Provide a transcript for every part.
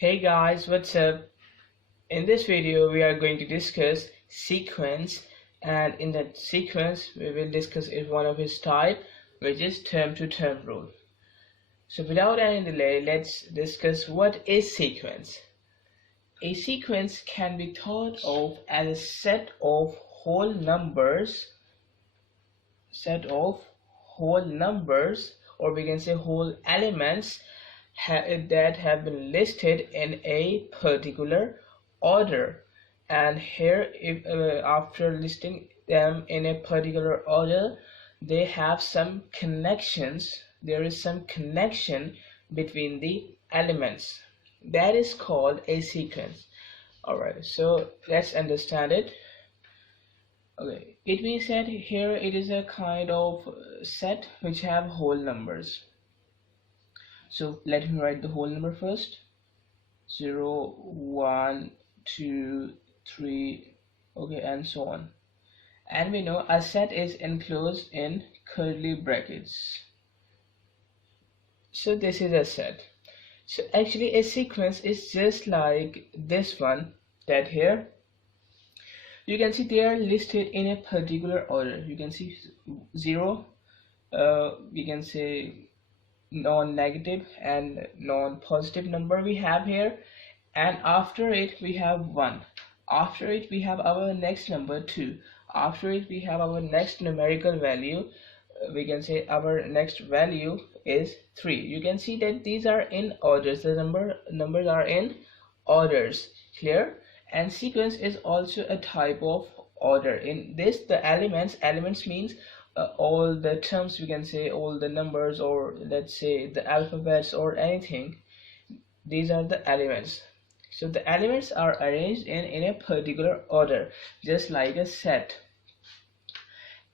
Hey guys, what's up? In this video we are going to discuss sequence, and in that sequence we will discuss one of its type, which is term to term rule. So without any delay, let's discuss what is sequence. A sequence can be thought of as a set of whole numbers, or we can say whole elements that have been listed in a particular order. And here, if after listing them in a particular order, they have some connections. There is some connection between the elements. That is called a sequence. Alright, so let's understand it. Okay, it means that here it is a kind of set which have whole numbers. So let me write the whole number first. 0, 1, 2, 3, okay, and so on. And we know a set is enclosed in curly brackets. So this is a set. So actually a sequence is just like this one, that here you can see they are listed in a particular order. You can see 0, we can say non-negative and non-positive number we have here, and after it we have 1, after it we have our next number 2, after it we have our next numerical value, we can say our next value is 3. You can see that these are in orders, the numbers are in orders, clear? And sequence is also a type of order. In this, the elements means all the terms, we can say all the numbers, or let's say the alphabets or anything. These are the elements. So the elements are arranged in a particular order, just like a set,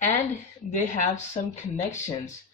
and they have some connections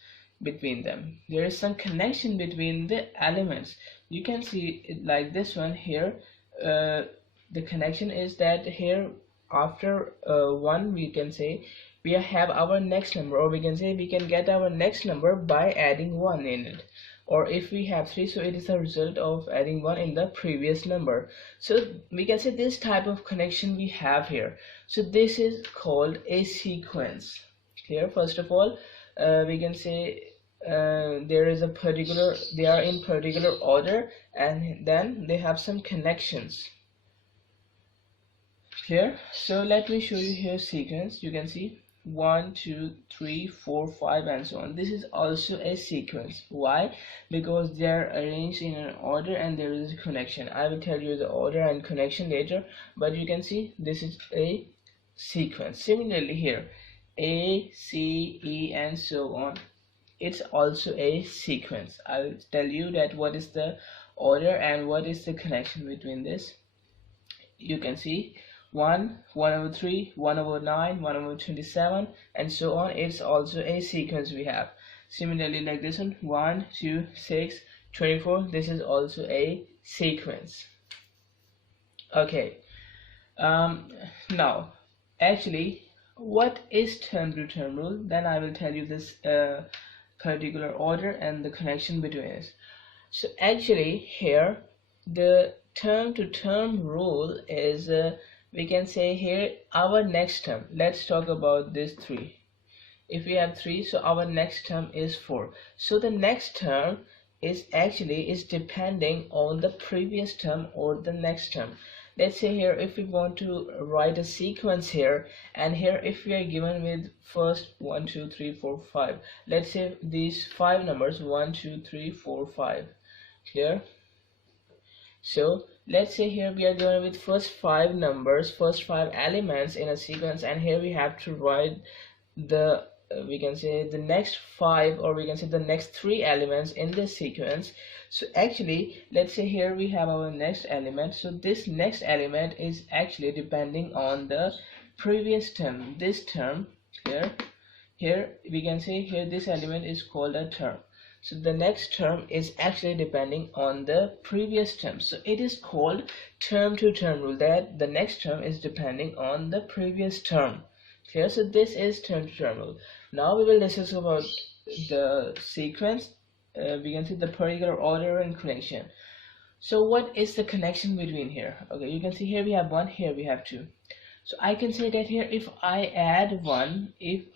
between them. There is some connection between the elements. You can see it like this one here. The connection is that here after 1, we can say we have our next number, or we can say we can get our next number by adding 1 in it. Or if we have 3, so it is a result of adding 1 in the previous number. So we can say this type of connection we have here. So this is called a sequence. Here, first of all, we can say there is a particular, they are in particular order, and then they have some connections here. So let me show you here sequence. You can see 1, 2, 3, 4, 5, and so on. This is also a sequence. Why? Because they are arranged in an order and there is a connection. I will tell you the order and connection later, but you can see this is a sequence. Similarly here, A, C, E, and so on, it's also a sequence. I will tell you that what is the order and what is the connection between this. You can see 1, 1/3, 1/9, 1/27, and so on. It's also a sequence we have. Similarly like this one, 1, 2, 6, 24. This is also a sequence. Okay, now actually what is term to term rule? Then I will tell you this particular order and the connection between it. So actually here the term to term rule is we can say here our next term. Let's talk about this 3. If we have 3, so our next term is 4. So the next term is depending on the previous term or the next term. Let's say here if we want to write a sequence here, and here if we are given with first 1, 2, 3, 4, 5, let's say these 5 numbers 1, 2, 3, 4, 5, clear? So let's say here we are given with first 5 numbers, first 5 elements in a sequence, and here we have to write the we can say the next 5, or we can say the next 3 elements in this sequence. So actually let's say here we have our next element. So this next element is actually depending on the previous term, this term here we can say here this element is called a term. So the next term is actually depending on the previous term. So it is called term to term rule, that the next term is depending on the previous term. Clear? So this is term to term rule. Now we will discuss about the sequence. We can see the particular order and connection. So what is the connection between here? Okay, you can see here we have 1, here we have 2. So I can say that here if I add 1, in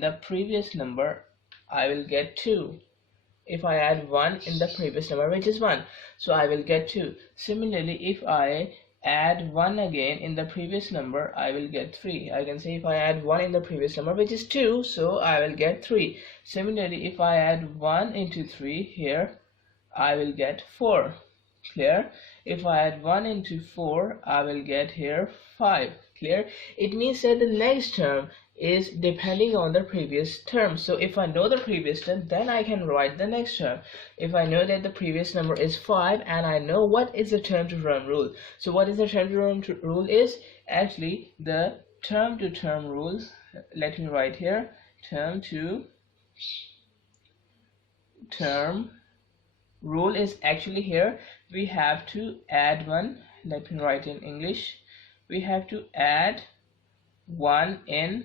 the previous number, I will get 2. If I add 1 in the previous number, which is 1, so I will get 2. Similarly, if I add 1 again in the previous number, I will get 3. I can say if I add 1 in the previous number, which is 2, so I will get 3. Similarly, if I add 1 into 3 here, I will get 4. Clear? If I add 1 into 4, I will get here 5. Clear? It means that the next term is depending on the previous term. So if I know the previous term, then I can write the next term. If I know that the previous number is 5 and I know what is the term to term rule. So what is the term to term rule is actually the term to term rule. Let me write here, term to term rule is actually here we have to add 1. Let me write in English. We have to add 1 in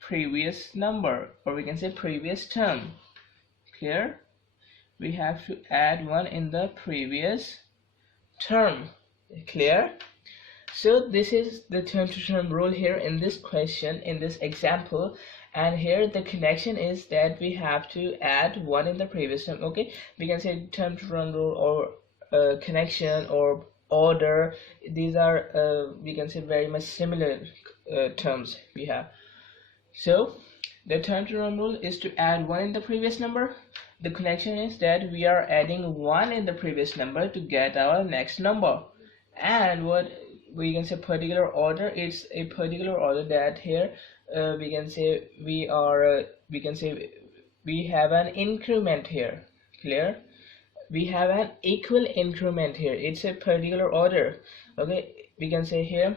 previous number, or we can say previous term. Clear? We have to add 1 in the previous term. Clear? So this is the term to term rule here in this question, in this example. And here the connection is that we have to add 1 in the previous term. Okay, we can say term to term rule or connection or order. These are we can say very much similar terms we have. So the term to term rule is to add 1 in the previous number. The connection is that we are adding 1 in the previous number to get our next number. And what we can say particular order, it's a particular order that here we can say we are we have an increment here. Clear? We have an equal increment here. It's a particular order. Okay, we can say here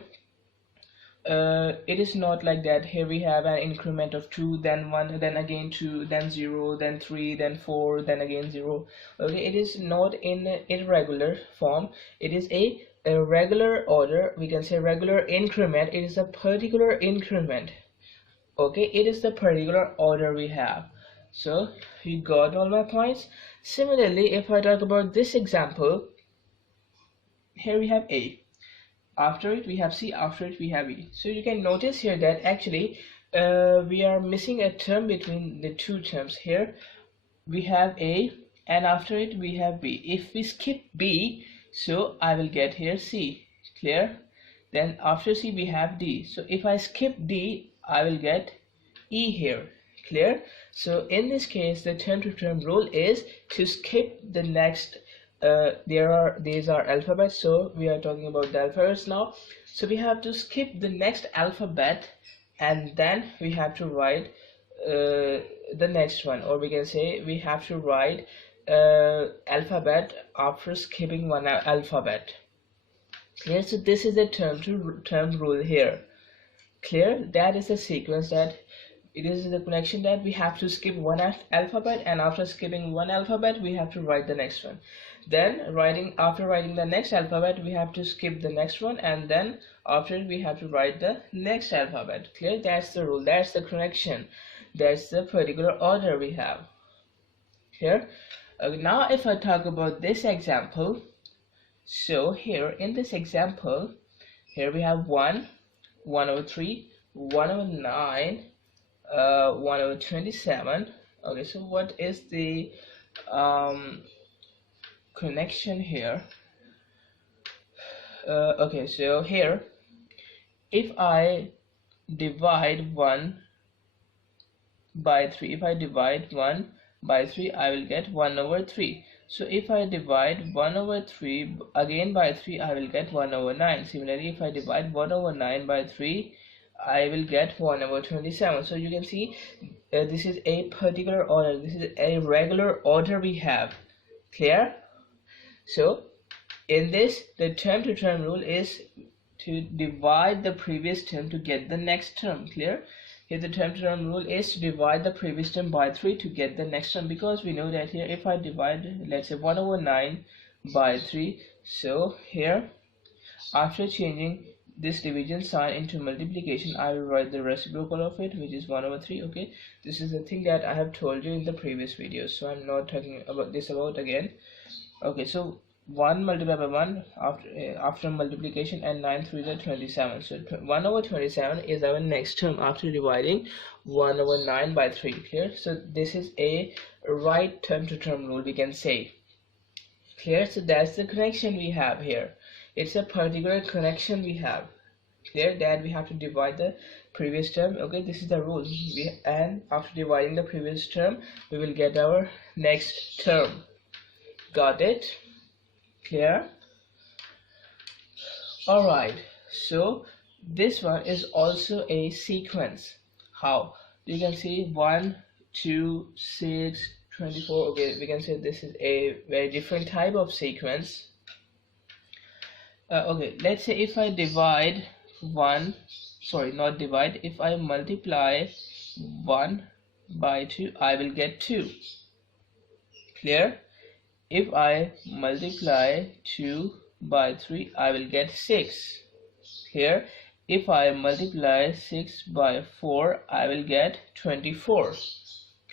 it is not like that. Here we have an increment of 2, then 1, then again 2, then 0, then 3, then 4, then again 0. Okay, it is not in irregular form. It is a regular order. We can say regular increment. It is a particular increment. Okay, it is the particular order we have. So you got all my points. Similarly, if I talk about this example, here we have A, after it we have C, after it we have E. So you can notice here that actually we are missing a term between the two terms. Here we have A and after it we have B. If we skip B, so I will get here C. Clear? Then after C we have D. So if I skip D, I will get E here. Clear? So in this case the term to term rule is to skip the next these are alphabets, so we are talking about the alphabets now. So we have to skip the next alphabet and then we have to write the next one, or we can say we have to write alphabet after skipping one alphabet. Clear? So this is the term to term rule here. Clear? That is the sequence, that it is the connection that we have to skip one alphabet, and after skipping one alphabet we have to write the next one. Then after writing the next alphabet we have to skip the next one, and then after we have to write the next alphabet. Clear? That's the rule, that's the connection, that's the particular order we have here. Now if I talk about this example, so here in this example, here we have 1 over 3, 1 over 9, 1 over 27. Okay, so what is the connection here? Okay, so here if I divide 1 by 3, if I divide 1 by 3, I will get 1 over 3. So if I divide 1 over 3 again by 3, I will get 1 over 9. Similarly, if I divide 1 over 9 by 3, I will get 1 over 27. So you can see this is a particular order, this is a regular order we have. Clear? So in this, the term to term rule is to divide the previous term to get the next term. Clear? Here the term to term rule is to divide the previous term by 3 to get the next term, because we know that here if I divide, let's say 1 over 9 by 3, so here after changing this division sign into multiplication, I will write the reciprocal of it, which is 1 over 3. Okay, this is the thing that I have told you in the previous video, so I'm not talking about this again. Okay, so 1 multiplied by 1 after multiplication, and 9 through the 27. So 1 over 27 is our next term after dividing 1 over 9 by 3. Clear? So this is a right term to term rule, we can say. Clear? So that's the connection we have here. It's a particular connection we have. Clear? That we have to divide the previous term. Okay, this is the rule. And after dividing the previous term, we will get our next term. Got it? Clear? Alright, so this one is also a sequence. How? You can see 1, 2, 6, 24. Okay, we can say this is a very different type of sequence. Okay, let's say if I divide 1, sorry, not divide, if I multiply 1 by 2, I will get 2. Clear? If I multiply 2 by 3, I will get 6. Here, if I multiply 6 by 4, I will get 24.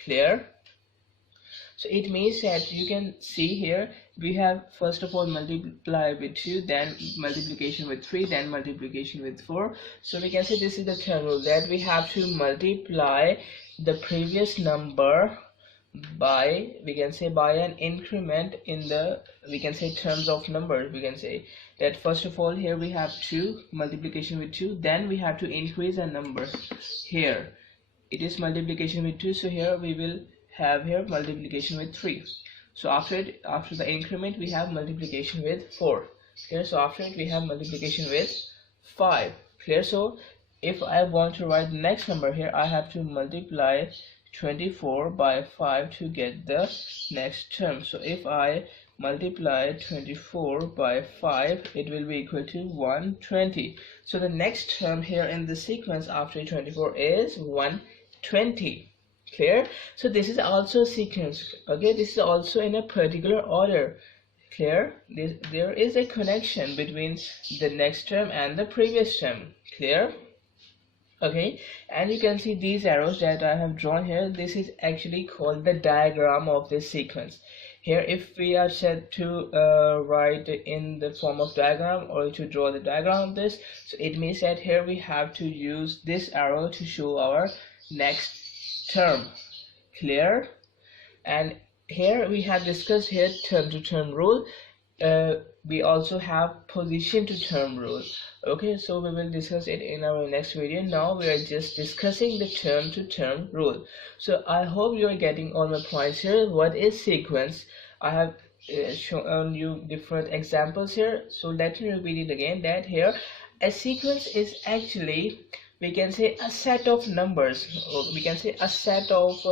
Clear? So it means that you can see here we have first of all multiply with 2, then multiplication with 3, then multiplication with 4. So we can say this is the term rule, that we have to multiply the previous number by, we can say, by an increment in the, we can say, terms of numbers. We can say that first of all here we have 2, multiplication with 2, then we have to increase a number. Here it is multiplication with 2, so here we will have here multiplication with 3. So after the increment we have multiplication with 4. Here, so after it we have multiplication with 5. Clear? So if I want to write the next number here, I have to multiply 24 by 5 to get the next term. So if I multiply 24 by 5, it will be equal to 120. So the next term here in the sequence after 24 is 120. Clear? So this is also a sequence. Okay, this is also in a particular order. Clear? There is a connection between the next term and the previous term. Clear? Okay, and you can see these arrows that I have drawn here. This is actually called the diagram of this sequence. Here, if we are set to write in the form of diagram, or to draw the diagram of this, so it means that here we have to use this arrow to show our next term. Clear? And here we have discussed here term to term rule. We also have position to term rule. Okay, so we will discuss it in our next video. Now we are just discussing the term to term rule. So I hope you are getting all my points here. What is sequence? I have shown you different examples here, so let me repeat it again, that here a sequence is actually, we can say, a set of numbers, or we can say a set of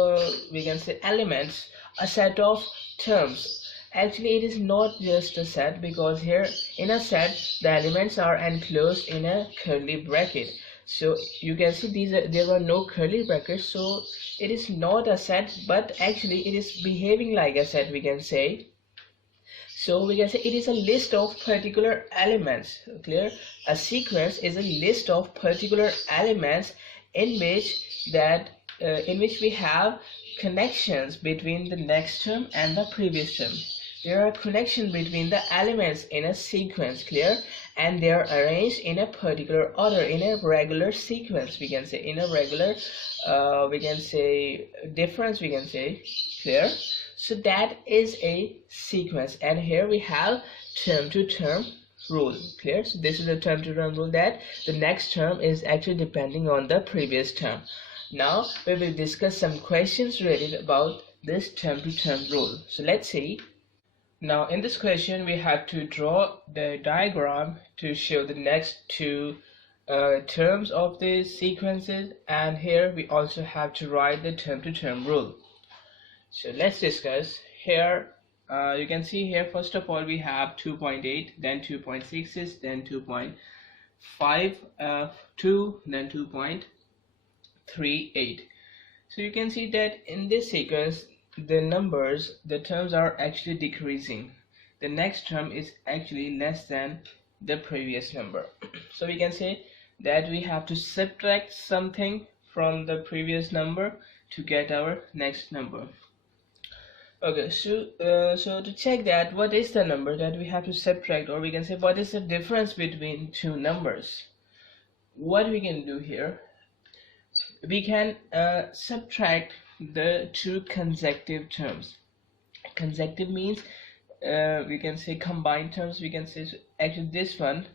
we can say elements, a set of terms. Actually it is not just a set, because here in a set the elements are enclosed in a curly bracket. So you can see there are no curly brackets, so it is not a set, but actually it is behaving like a set, we can say. So we can say it is a list of particular elements. Clear? A sequence is a list of particular elements in which we have connections between the next term and the previous term. There are connections between the elements in a sequence. Clear? And they are arranged in a particular order, in a regular sequence, we can say, in a regular we can say difference, we can say. Clear? So that is a sequence, and here we have term to term rule. Clear? So this is a term to term rule, that the next term is actually depending on the previous term. Now we will discuss some questions related about this term to term rule. So let's see. Now in this question we have to draw the diagram to show the next two terms of these sequences, and here we also have to write the term to term rule. So let's discuss here. You can see here, first of all we have 2.8, then 2.66, then 2.52, then 2.38. So you can see that in this sequence the terms are actually decreasing. The next term is actually less than the previous number. So we can say that we have to subtract something from the previous number to get our next number. Okay, so to check that, what is the number that we have to subtract, or we can say what is the difference between two numbers? What we can do here, we can subtract the two consecutive terms. Consecutive means we can say combined terms. We can say, so actually this one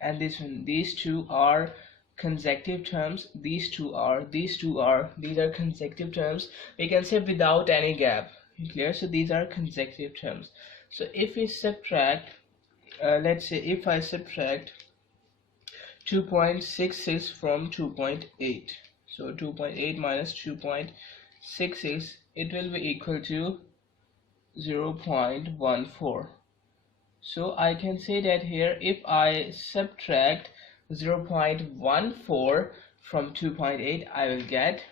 and this one, these two are consecutive terms. These are consecutive terms. We can say without any gap. Clear? So these are consecutive terms. So if we subtract, let's say if I subtract 2.66 from 2.8, so 2.8 minus 2.66, it will be equal to 0.14. So I can say that here, if I subtract 0.14 from 2.8, I will get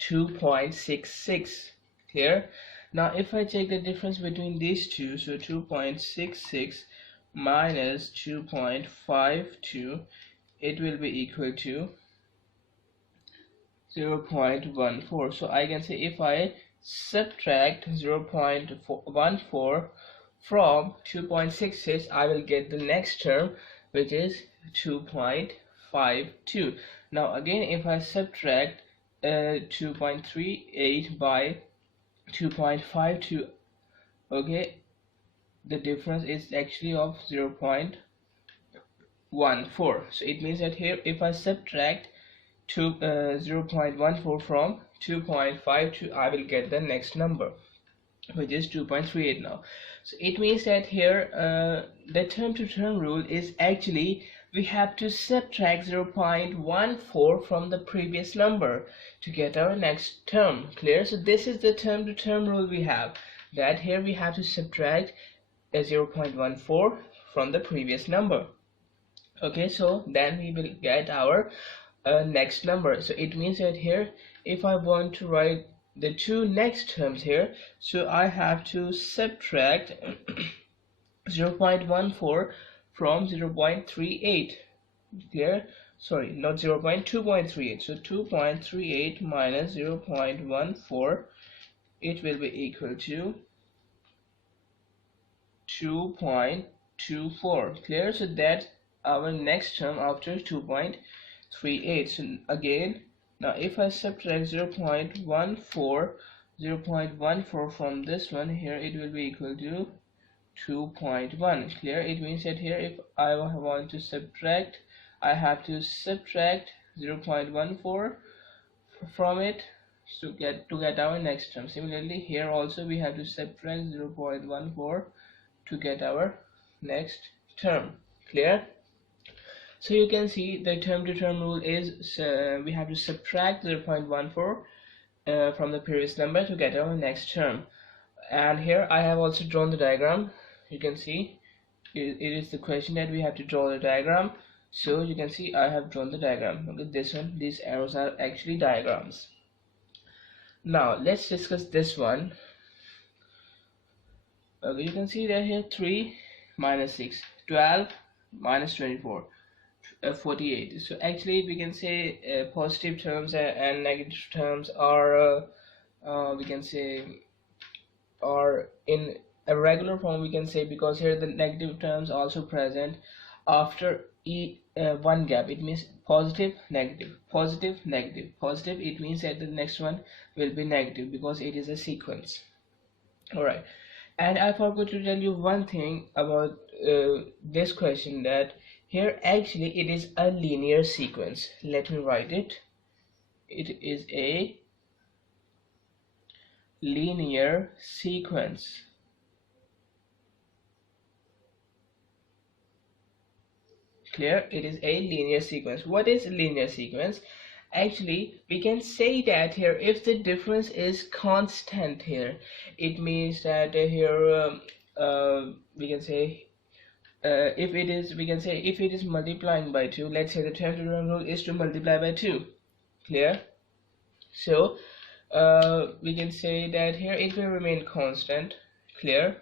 2.66. Here now if I check the difference between these two, so 2.66 minus 2.52, it will be equal to 0.14. so I can say if I subtract 0.14 from 2.66, I will get the next term, which is 2.52. Now again, if I subtract 2.38 by 2.52, okay, the difference is actually of 0.14. So it means that here, if I subtract 0.14 from 2.52, I will get the next number, which is 2.38 now. So it means that here the term to term rule is actually we have to subtract 0.14 from the previous number to get our next term. Clear? So this is the term to term rule we have, that here we have to subtract 0.14 from the previous number. Okay, so then we will get our next number. So it means that here, if I want to write the two next terms here, so I have to subtract 0.14 from 0.38. Here, sorry, not 0.2.38. so 2.38 minus 0.14, it will be equal to 2.24. Clear? So that's our next term after 2.38. so again, now if I subtract 0.14 from this one here, it will be equal to 2.1. Clear? It means that here, if I want to subtract, I have to subtract 0.14 from it to get our next term. Similarly, here also we have to subtract 0.14 to get our next term. Clear? So you can see the term to term rule is we have to subtract 0.14 from the previous number to get our next term. And here I have also drawn the diagram. You can see it is the question that we have to draw the diagram. So you can see I have drawn the diagram. Look at this one. These arrows are actually diagrams. Now let's discuss this one. Okay, you can see that here 3 minus 6, 12 minus 24, 48. So actually we can say positive terms and negative terms are we can say are in a regular form, we can say, because here the negative terms also present after one gap. It means positive, negative, positive, negative, positive. It means that the next one will be negative because it is a sequence. Alright, and I forgot to tell you one thing about this question, that here actually it is a linear sequence. Let me write it. It is a linear sequence. Clear? It is a linear sequence. What is a linear sequence? Actually, we can say that here, if the difference is constant here, it means that here we can say if it is, we can say if it is multiplying by 2, let's say the term to term rule is to multiply by 2. Clear? So we can say that here it will remain constant. Clear?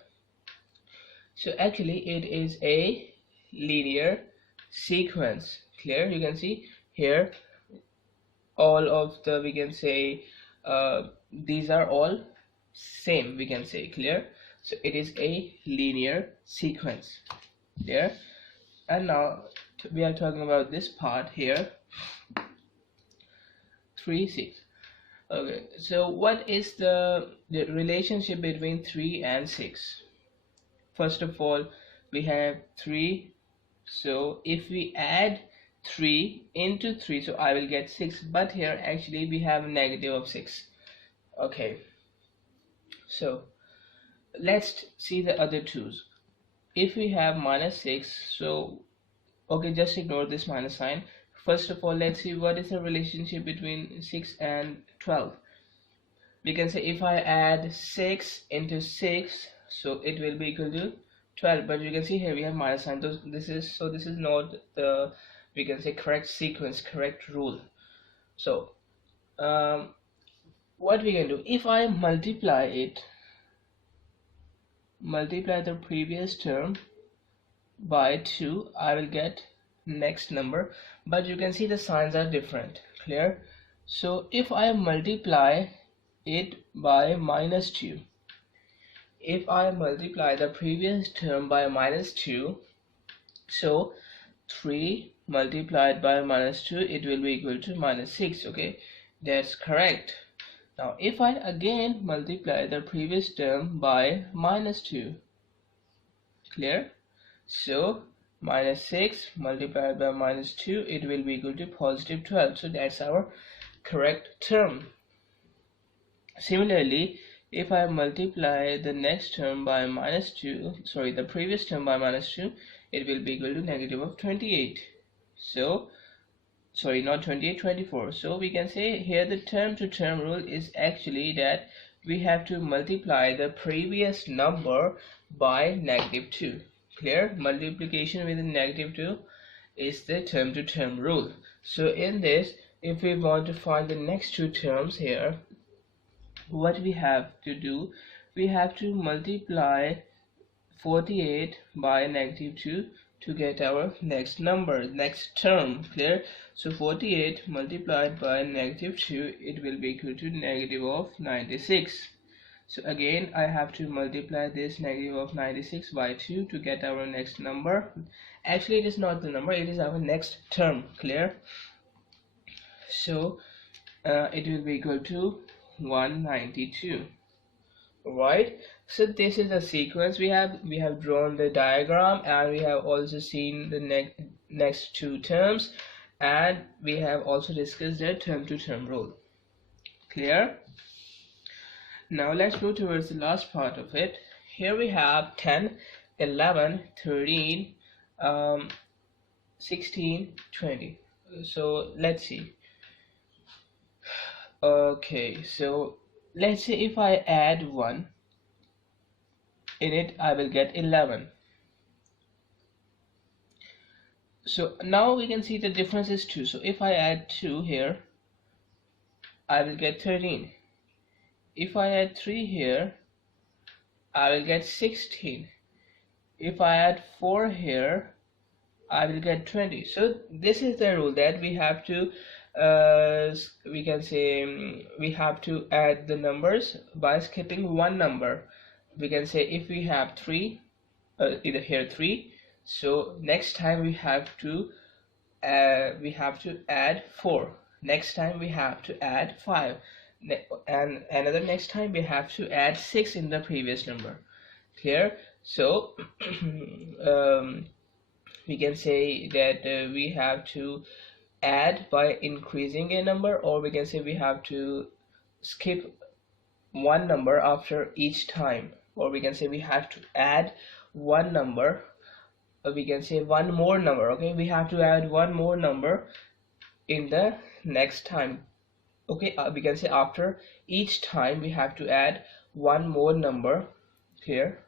So actually it is a linear sequence. Clear? You can see here all of the, we can say these are all same, we can say. Clear? So it is a linear sequence. Clear? And now we are talking about this part here, 3 6. Okay, so what is the relationship between 3 and 6? First of all, we have 3, so if we add 3 into 3, so I will get 6, but here actually we have a negative of 6. Okay, so let's see the other twos. If we have -6, so okay, just ignore this minus sign. First of all, let's see what is the relationship between 6 and 12. We can say if I add 6 into 6, so it will be equal to 12, but you can see here we have minus sign. This is not the, we can say, correct sequence, correct rule. So what we can do, if I multiply the previous term by 2, I will get next number, but you can see the signs are different. Clear? So if I multiply it by -2, if I multiply the previous term by -2, so 3 multiplied by -2, it will be equal to -6. Okay, that's correct. Now if I again multiply the previous term by -2, clear? So -6 multiplied by -2, it will be equal to +12. So that's our correct term. Similarly, if I multiply the next term by -2, sorry, the previous term by -2, it will be equal to negative of 28. So, sorry, not 28, 24. So we can say here the term to term rule is actually that we have to multiply the previous number by -2. Clear? Multiplication with a -2 is the term to term rule. So in this, if we want to find the next two terms here, what we have to do, we have to multiply 48 by -2 to get our next number, next term. Clear? So 48 multiplied by -2, it will be equal to negative of 96. So again I have to multiply this negative of 96 by 2 to get our next number. Actually it is not the number, it is our next term. Clear? So it will be equal to 192. Right, so this is the sequence. We have drawn the diagram, and we have also seen the next two terms, and we have also discussed the term to term rule. Clear? Now let's move towards the last part of it. Here we have 10, 11, 13, 16, 20. So let's see. Okay, so let's say if I add 1 in it, I will get 11. So now we can see the difference is 2. So if I add 2 here, I will get 13. If I add 3 here, I will get 16. If I add 4 here, I will get 20. So this is the rule that we have to we can say we have to add the numbers by skipping one number. We can say if we have 3, either here 3, so next time we have to add 4. Next time we have to add 5, and another next time we have to add 6 in the previous number. Clear? So we can say that we have to add by increasing a number, or we can say we have to skip one number after each time, or we can say we have to add one number, or we can say one more number. Okay, we have to add one more number in the next time. Okay, we can say after each time we have to add one more number here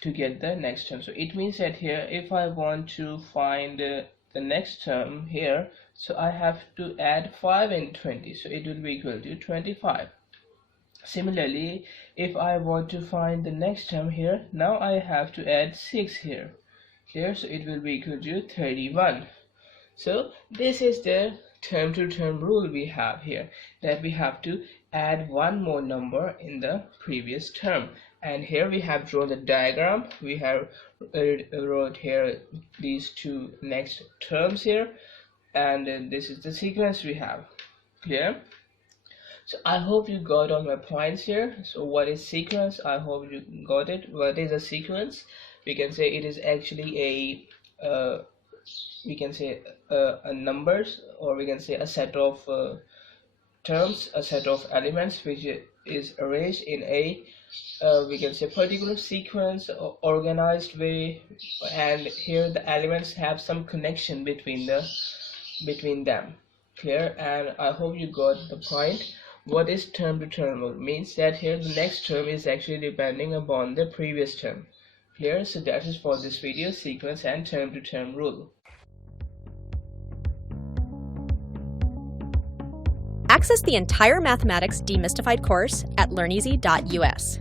to get the next term. So it means that here if I want to find the next term here, so I have to add 5 and 20, so it will be equal to 25. Similarly, if I want to find the next term here, now I have to add 6 here, so it will be equal to 31. So this is the term to term rule we have here, that we have to add one more number in the previous term. And here we have drawn the diagram. We have wrote here these two next terms here, and this is the sequence we have. Clear? So I hope you got all my points here. So what is sequence? I hope you got it. What is a sequence? We can say it is actually we can say a numbers, or we can say a set of terms, a set of elements which is arranged in a we can say particular sequence or organized way, and here the elements have some connection between them. Clear? And I hope you got the point. What is term to term rule? Means that here the next term is actually depending upon the previous term. Clear? So that is for this video, sequence and term to term rule. Access the entire Mathematics Demystified course at learneasy.us.